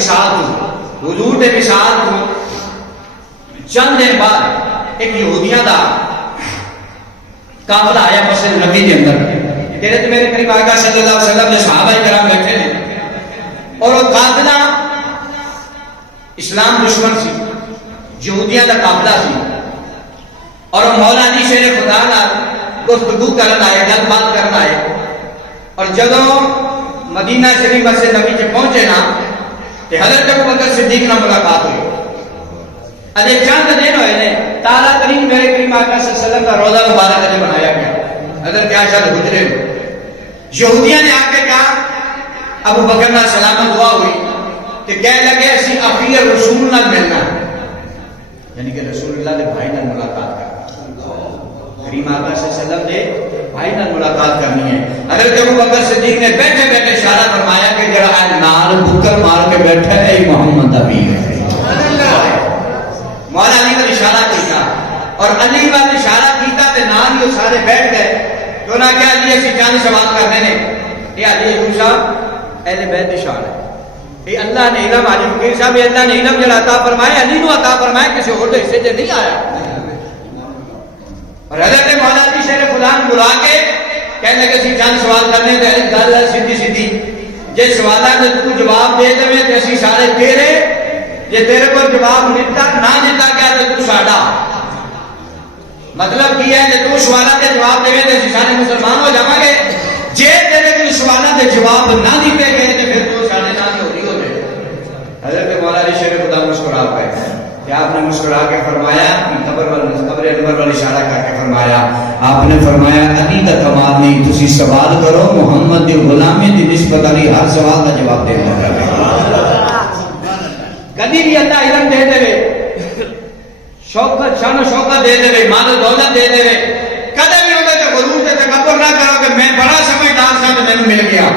وصال کو، حضور دے وصال کو چند دن بعد ایک یہودیاں دا قافلہ آیا مسجد نبی کے اندر، تیرے تو میرے قریب آقا صلی اللہ علیہ وسلم نے صحابہ کرام بیٹھے ہیں، اور وہ قافلہ اسلام دشمن سی، یہودیاں دا قافلہ سی، اور مولا علی شیر خدا نال گفتگو کرن آئے، گل بات کرن آئے، اور جدوں مدینہ شریف مسجد نبی سے پہنچے نا تے حضرت ابوبکر صدیق نال ملاقات ہوئی۔ اجے چند دن ہوئے نے تعالیٰ کریم میرے کریم آقا صلی اللہ علیہ وسلم کا روضہ مبارک اجے بنایا گیا حضرت عائشہ کے حجرے میں۔ یہودیاں نے آ کے کہا، ابو بکر نال سلامت دعا ہوئی کہ کہنے لگے اسی اخیر رسول نال ملنا ہے، یعنی کہ رسول اللہ کے بھائی نال ملاقات کرنا، کریم آقا صلی اللہ علیہ وسلم نے بھائی نال ملاقات کرنی ہے۔ حضرت ابو بکر صدیق نے بیٹھے بیٹھے اشارہ فرمایا کہ جڑا نال بکر مار کے بیٹھا ہے اے محمد ابی ہے۔ مولا علی نے اشارہ کیا اور علی نے اشارہ کیتا تے نال ہی سارے بیٹھ گئے۔ تو نہ کہ علی اسی چند سوال کرنے نے، یہ علی صاحب اہل بیت اشارہ ہے، یہ اللہ نے علم، علی فقیر صاحب یہ اللہ نے علم جڑا عطا فرمایا علی نو عطا فرمایا، کسی اور حصے سے نہیں آیا۔ اور حضرت مولا علی شیر خدا نے بلا کے کہنے لگے اسی چند سوال کرنے تے گل ہے سیدھی سیدھی، جے سوالاں دے تو جواب دے دے تے اسی سارے تیرے، جے تیرے کو جواب نہ دیتا گیا تو تو ساڈا۔ مطلب کیا ہے کہ تو سوالاں دے جواب دے تے اسی سارے مسلمان ہو جاواں گے، جے تیرے کو سوالاں دے جواب نہ دیتے گئے تے پھر تو ساڈے نال چوری ہو جائے۔ حضرت مولا علی شیر خدا مسکرا پے کہ آپ نے مسکرا کے فرمایا، قبر انور والی اشارہ کر کے فرمایا، آپ نے فرمایا علی دا کمال نہیں، تسی سوال کرو محمد دی غلامی دی نسبت علی ہر سوال کا جواب دے دے۔ کبھی بھی اللہ علم دے دے، شوکت شان و شوکت دے دے، مال و دولت دے دے، کدے بھی ہوگا تو غرور سے تکبر نہ کرو کہ میں بڑا سمجھدار سا تو مینوں مل گیا،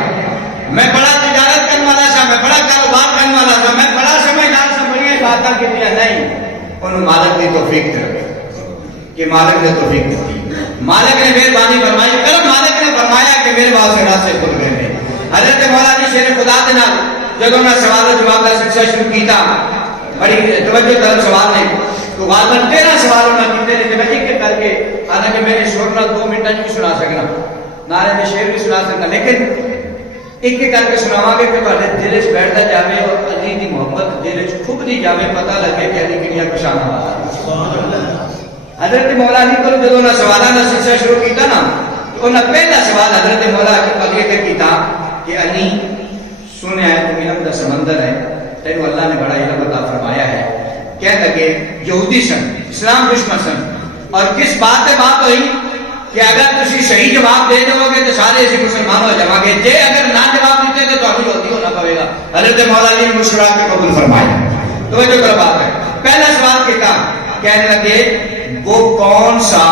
میں بڑا تجارت کرنے والا سا، میں بڑا کاروبار کرنے والا سا، میں بڑا سمجھدار سا، بڑی باتیں کی نہیں، انہوں مالک کی توفیق دے کہ مالک نے توفیق دی، مالک نے مہربانی فرمائی، پھر مالک نے فرمایا کہ میرے واسطے راستے کھل گئے ہیں۔ حضرت مولا علی شیر خدا دے نال جدوں میں سوال و جواب کا سلسلہ شروع کیتا، بڑی توجہ طلب سوال نے، تو غالباً 13 سوال انہوں نے کیتے نے، میں ایک ایک کر کے، حالانکہ میرے شور نال 2 منٹ نہیں سنا سکنا، نعرے میں شعر بھی سنا سکنا، لیکن ایک ایک کر کے سناواں گے کہ تہاڈے دل وچ بیٹھدا جاوے اور علی دی محبت دل وچ کھبدی جاوے، پتہ لگے کہ علی کتنی پہچانا والا۔ حضرت مولا علی کو جدوں نہ سوالاں دا سلسلہ شروع کیتا نا، تو انہاں پہلا سوال حضرت مولا علی کے کیتا کہ علی سنیا ہے تو علم دا سمندر ہے، تینوں اللہ نے بڑا علم عطا فرمایا ہے، کہنے لگے یہودی سن، اسلام دشمن سن، اور کس بات پہ بات ہوئی کہ اگر تسی صحیح جواب دے دو گے تو سارے اسی مسلمان ہو جاؤ گے، جے اگر نہ جواب دیتے تو تہاڈی یہودی ہونا پڑے گا۔ حضرت مولا علی نے مسکرا کے قبول فرمایا۔ توجہ کرو بات ہے، پہلا سوال کیتا، کہنے لگے وہ کون سا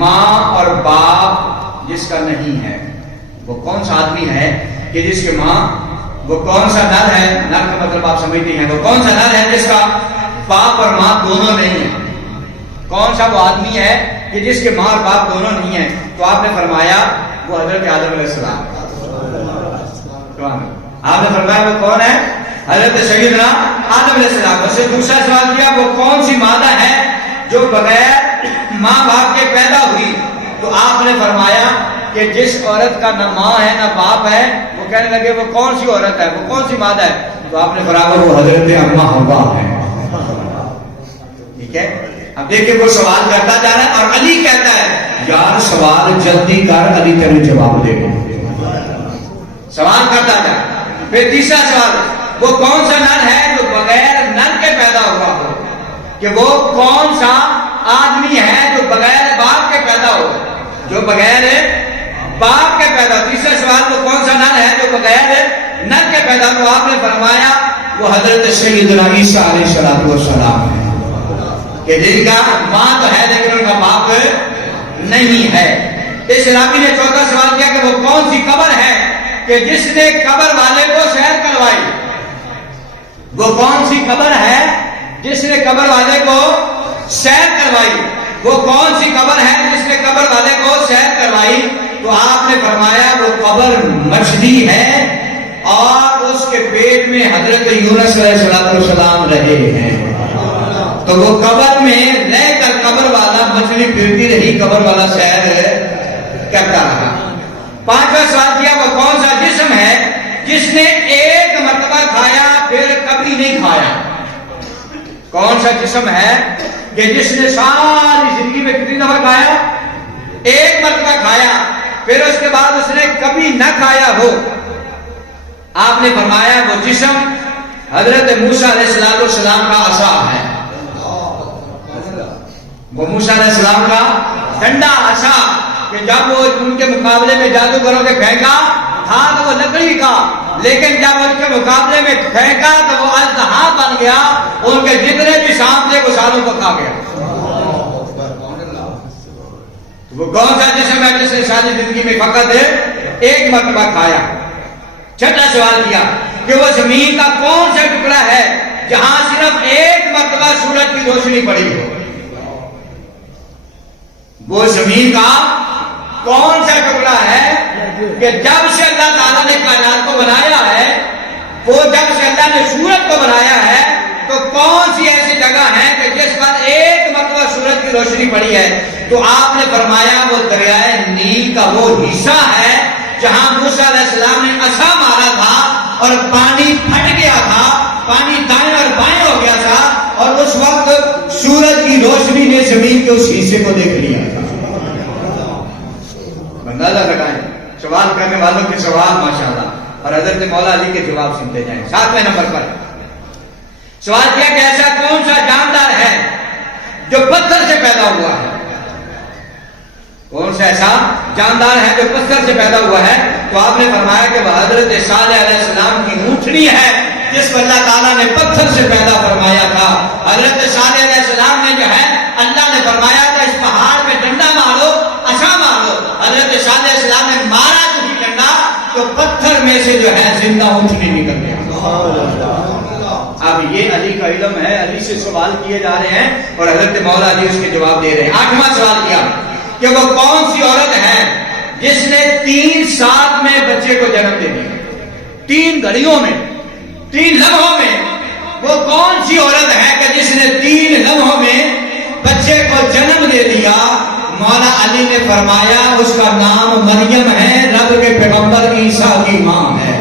ماں اور باپ جس کا نہیں ہے، وہ کون سا آدمی ہے کہ جس کے ماں، وہ کون سا نر ہے، نر کا مطلب آپ سمجھتے ہیں، وہ کون سا نر ہے جس کا باپ اور ماں دونوں نہیں ہیں، کون سا وہ آدمی ہے کہ جس کے ماں اور باپ دونوں نہیں ہیں؟ تو آپ نے فرمایا وہ حضرت آدم علیہ السلام۔ آپ نے فرمایا وہ کون ہے؟ حضرت سیدنا آدم علیہ السلام۔ اس سے دوسرا سوال کیا وہ کون سی مادہ ہے جو بغیر ماں باپ کے پیدا ہوئی؟ تو آپ نے فرمایا کہ جس عورت کا نہ ماں ہے نہ باپ ہے، وہ کہنے لگے وہ کون سی عورت ہے، وہ کون سی مادہ ہے؟ تو آپ نے فرمایا وہ حضرت اماں حوا ہے۔ ٹھیک ہے، اب دیکھیں وہ سوال کرتا جا رہا ہے اور علی کہتا ہے یار سوال جلدی کر، علی تیرے جواب دے گا، سوال کرتا جا۔ پھر تیسرا سوال، وہ کون سا نر ہے جو بغیر نر کے پیدا ہوا ہو، کہ وہ کون سا آدمی ہے جو بغیر باپ کے پیدا ہو، جو بغیر باپ کے پیدا ہو۔ تیسرا سوال، وہ کون سا نر ہے جو بغیر نر کے پیدا ہو؟ آپ نے فرمایا وہ حضرت سیدنا عیسیٰ علیہ السلام ہے، کہ جن کا ماں تو ہے لیکن ان کا باپ نہیں ہے۔ اس راوی نے چوتھا سوال کیا کہ وہ کون سی قبر ہے کہ جس نے قبر والے کو سیر کروائی، وہ کون سی قبر ہے جس نے قبر والے کو سیر کروائی، وہ کون سی قبر ہے جس نے قبر والے کو سیر کروائی؟ تو آپ نے فرمایا وہ قبر مجدی ہے اور اس کے پیٹ میں حضرت یونس علیہ السلام رہے ہیں. تو وہ قبر میں رہ کر قبر والا مچھلی پھرتی رہی, قبر والا سیر کرتا رہا. پانچواں سوال کیا وہ کون سا جسم ہے جس نے ایک مرتبہ کھایا پھر کبھی نہیں کھایا؟ کون سا جسم ہے کہ جس نے ساری زندگی میں کتنی دفعہ کھایا؟ ایک مرتبہ کھایا, پھر اس کے بعد اس نے کبھی نہ کھایا ہو. آپ نے فرمایا وہ جسم حضرت موسیٰ علیہ السلام کا عصا ہے. وہ موسیٰ علیہ السلام کا ڈنڈا, عصا, کہ جب وہ ان کے مقابلے میں جادوگروں کے پھینکا تھا تو وہ لکڑی کا, لیکن جب ان کے مقابلے میں پھینکا تو وہ اژدہا بن گیا. ان کے جتنے بھی سانپ تھے وہ ساروں کو کھا گیا. وہ کون سا جسم ہے جس نے ساری زندگی میں فقط ایک مرتبہ کھایا؟ چھٹا سوال کیا کہ وہ زمین کا کون سا ٹکڑا ہے جہاں صرف ایک مرتبہ سورج کی روشنی پڑی ہو؟ وہ زمین کا کون سا ٹکڑا ہے کہ جب سے اللہ تعالیٰ نے کائنات کو بنایا ہے, وہ جب سے اللہ نے سورج کو بنایا ہے, تو کون سی ایسی جگہ ہے کہ جس پر ایک مرتبہ سورج کی روشنی پڑی ہے؟ تو آپ نے فرمایا وہ دریائے نیل کا وہ حصہ ہے جہاں موسیٰ علیہ السلام نے عصا مارا تھا اور پانی پھٹ گیا تھا, پانی دائیں اور بائیں ہو گیا تھا, اور اس وقت سورج کی روشنی نے زمین کے اس حصے کو دیکھ لیا تھا. اندازہ لگائیں سوال کرنے والوں کے سوال ماشاءاللہ, اور حضرت مولا علی کے جواب سنتے جائیں. 7ویں نمبر پر سوال کیا کہ ایسا کون سا جاندار ہے جو پتھر سے پیدا ہوا ہے؟ کون سا ایسا جاندار ہے جو پتھر سے پیدا ہوا ہے؟ تو آپ نے فرمایا کہ وہ حضرت صالح علیہ السلام کی اونٹنی ہے جس کو اللہ تعالیٰ نے پتھر سے پیدا فرمایا تھا. حضرت صالح علیہ السلام نے جو ہے اللہ نے فرمایا تھا اس پہاڑ پہ ڈنڈا مارو, عصا مارو. حضرت صالح علیہ السلام نے مارا جو بھی ڈنڈا تو پتھر میں سے جو ہے زندہ اونٹنی نکل گیا. اب یہ علی کا علم ہے, علی سے سوال کیے جا رہے ہیں اور حضرت مولا علی اس کے جواب دے رہے ہیں. 8واں سوال کیا کہ وہ کون سی عورت ہے جس نے 3 سال میں بچے کو جنم دے دیا؟ 3 گھڑیوں میں, 3 لمحوں میں وہ کون سی عورت ہے کہ جس نے 3 لمحوں میں بچے کو جنم دے دیا؟ مولا علی نے فرمایا اس کا نام مریم ہے, رب کے پیغمبر عیسیٰ کی ماں ہے.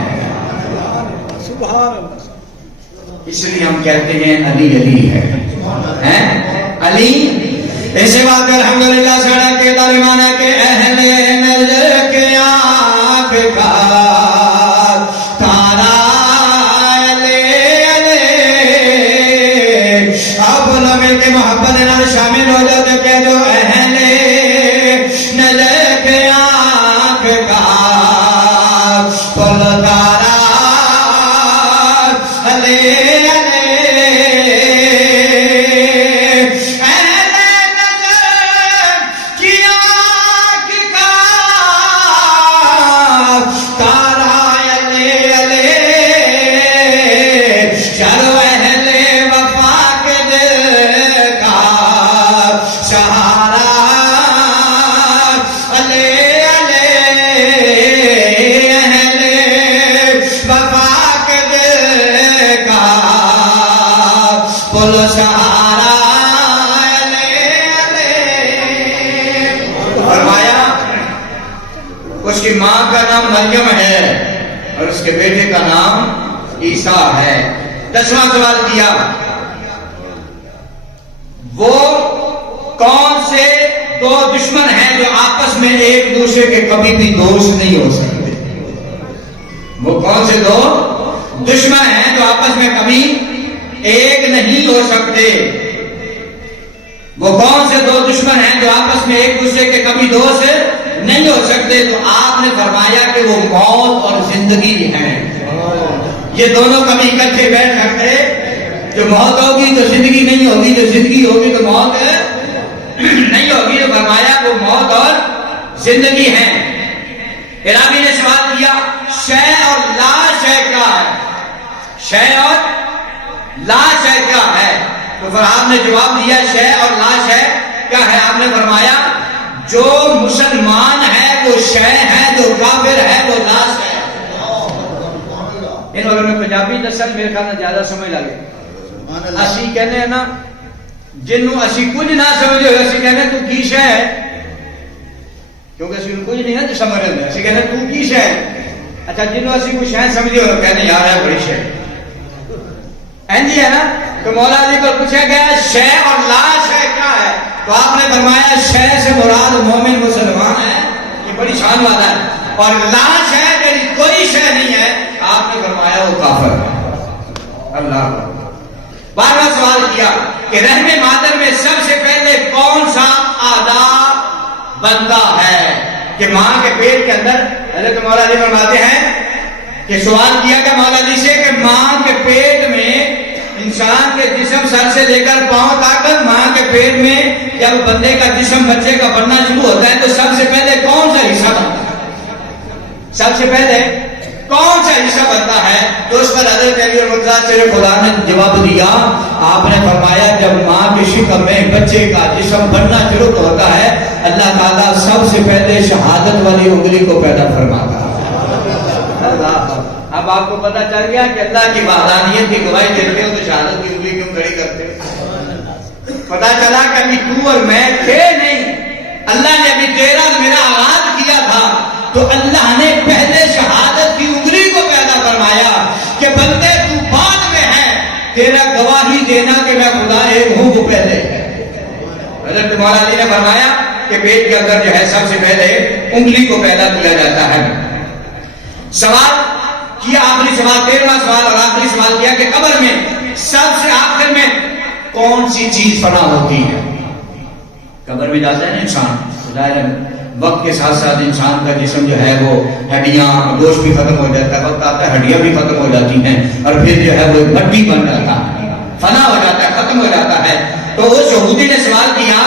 سبحان اللہ. اس لیے ہم کہتے ہیں علی علی ہے, علی. ایسے بات الحمدللہ سڑا کے درمیانہ کے اہل نظر کے آنکھ کا تارا علی علی. آپ نبی کے محبت نہ شامل ہو جاتے کہ جو اہل نظر کے آنکھ کا پل تارا علی مریم ہے اور اس کے بیٹے کا نام عیسیٰ ہے. 10واں سوال کیا وہ کون سے 2 دشمن ہیں جو آپس میں ایک دوسرے کے کبھی بھی دوست نہیں ہو سکتے؟ وہ کون سے 2 دشمن ہیں جو آپس میں کبھی ایک نہیں ہو سکتے؟ وہ کون سے 2 دشمن ہیں جو آپس میں ایک دوسرے کے کبھی دوست نہیں ہو سکتے؟ تو آپ نے فرمایا کہ وہ موت اور زندگی ہیں. یہ دونوں کبھی اکٹھے بیٹھ سکتے؟ جو موت ہوگی تو زندگی نہیں ہوگی, جو زندگی ہوگی تو موت نہیں ہوگی. تو فرمایا وہ موت اور زندگی ہیں. عرابی نے سوال کیا شے اور لا شے کیا ہے؟ شے اور لا شے کیا ہے؟ تو پھر آپ نے جواب دیا شے اور لا شے کیا ہے؟ آپ نے فرمایا جو مسلمان ہے وہ شے ہے, جو کافر ہے وہ لا شے ہے. ان والوں نے پنجابی دسن میرے خیال میں زیادہ سمجھ لگے. اسی کہنے ہیں نا جنوں اسی کچھ نہ سمجھے ہوئے اسی کہنے تو کی شے ہے, کیونکہ اسی کچھ نہیں نا جو سمجھ رہے ہیں, اسی کہنے تو کی شے ہے. اچھا جنوں اسی کچھ شے سمجھے ہوئے کہنے یار ہے بڑی شے اینجی ہے نا. تو مولا علی کو پوچھا گیا شے اور لا شے کیا ہے, تو آپ نے فرمایا شے سے مراد مومن مسلمان ہے, یہ بڑی شان والا ہے, اور لا شے میری کوئی شے نہیں ہے آپ نے فرمایا وہ کافر ہے. اللہ بار بار سوال کیا کہ رحم مادر میں سب سے پہلے کون سا آداب بنتا ہے, کہ ماں کے پیٹ کے اندر. حضرت مولا علی فرماتے ہیں کہ سوال کیا کہ مولا علی سے کہ ماں کے پیٹ میں انسان کے جسم سر سے لے کر پاؤں تک ماں کے پیٹ میں جب بندے کا جسم بچے کا بننا شروع ہوتا ہے تو سب سے پہلے کون سا حصہ بنتا ہے, سب سے پہلے کون سا حصہ بنتا ہے؟ تو اس پر حضرت علی اور مرتضیٰ سے خدا نے جواب دیا, آپ نے فرمایا جب ماں کے شکم میں بچے کا جسم بننا شروع ہوتا ہے اللہ تعالیٰ سب سے پہلے شہادت والی انگلی کو پیدا فرماتا ہے. اب آپ کو پتا چل گیا کہ اللہ کی وحدانیت کی گواہی دیتے ہو تو شہادت کی انگلی کیوں کھڑی کرتے؟ پتا چلا کہ ابھی تو اور میں تھے نہیں, اللہ نے ابھی تیرا میرا آغاز کیا تھا تو اللہ نے پہلے شہادت کی انگلی کو پیدا فرمایا کہ بندے تو بعد میں ہے, تیرا گواہی دینا کہ میں خدا ایک ہوں وہ پہلے ہے. حضرت مولا علی نے فرمایا کہ پیٹ کے اندر جو ہے سب سے پہلے انگلی کو پیدا کیا جاتا ہے. سوال کیا آخری سوال 13واں سوال اور آخری سوال کیا کہ قبر میں سب سے آخر میں کون سی چیز فنا ہوتی ہے؟ قبر میں جاتا ہے نا انسان, ظاہر ہے وقت کے ساتھ ساتھ انسان کا جسم جو ہے وہ ہڈیاں گوشت بھی ختم ہو جاتا ہے, وقت آتا ہے ہڈیاں بھی ختم ہو جاتی ہیں اور پھر جو ہے وہ مٹی بن جاتا ہے, فنا ہو جاتا ہے, ختم ہو جاتا ہے. تو اس یہودی نے سوال کیا,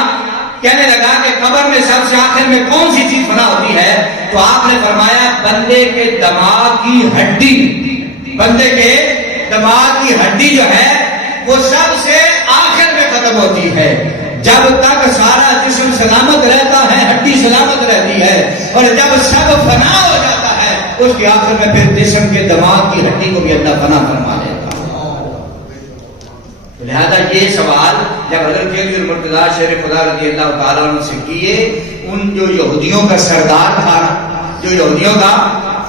کہنے لگا کہ قبر میں سب سے آخر میں کون سی چیز فنا ہوتی ہے؟ تو آپ نے فرمایا بندے کے دماغ کی ہڈی, بندے کے دماغ کی ہڈی جو ہے وہ سب سے آخر میں ختم ہوتی ہے. جب تک سارا جسم سلامت رہتا ہے ہڈی سلامت رہتی ہے, اور جب سب فنا ہو جاتا ہے اس کے آخر میں پھر جسم کے دماغ کی ہڈی کو بھی اللہ فنا فرما دیتا ہے. لہذا یہ سوال جب حضرت علی اور مرتضیٰ شیر خدا رضی اللہ تعالیٰ عنہ سے کیے, ان جو یہودیوں کا سردار تھا, جو یہودیوں کا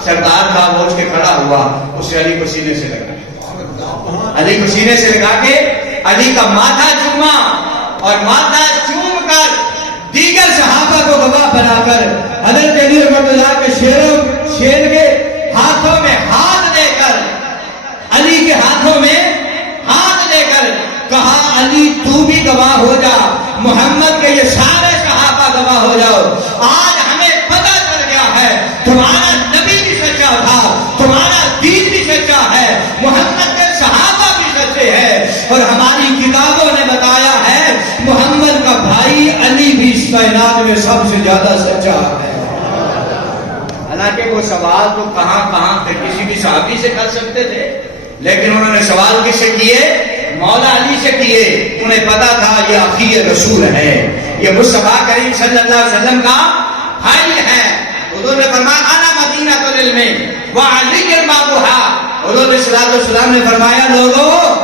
سردار تھا وہ اس کے کھڑا ہوا, اسے علی کو سینے سے لگا, علی کو سینے سے لگا کے علی کا ماتھا چوما اور ماتھا چوم کر دیگر صحابہ کو گواہ بنا کر حضرت علی اور مرتضیٰ کے شیر کے ہاتھوں میں ہاتھ دے کر, علی کے ہاتھوں میں ہاتھ دے کر کہا علی تو بھی گواہ ہو جا, محمد کے یہ سارے صحابہ گواہ ہو جاؤ, آج ہمیں پتہ چل گیا ہے تمہارا نبی بھی سچا تھا, تمہارا دین بھی سچا ہے, محمد کے صحابہ بھی سچے ہیں, اور ہماری کتابوں نے بتایا ہے محمد کا بھائی علی بھی اس کائنات میں سب سے زیادہ سچا ہے. حالانکہ وہ سوال تو کہاں تھے, کسی بھی صحابی سے کر سکتے تھے, لیکن انہوں نے سوال کس سے کیے؟ مولا علی سے کیے. انہیں پتا تھا یہ اخی رسول ہے, یہ مصطفیٰ کریم صلی اللہ علیہ وسلم کا بھائی ہے. حضور نے فرمایا انا مدینۃ العلم وعلی البابھا, حضور صلی اللہ علیہ وسلم نے فرمایا لوگوں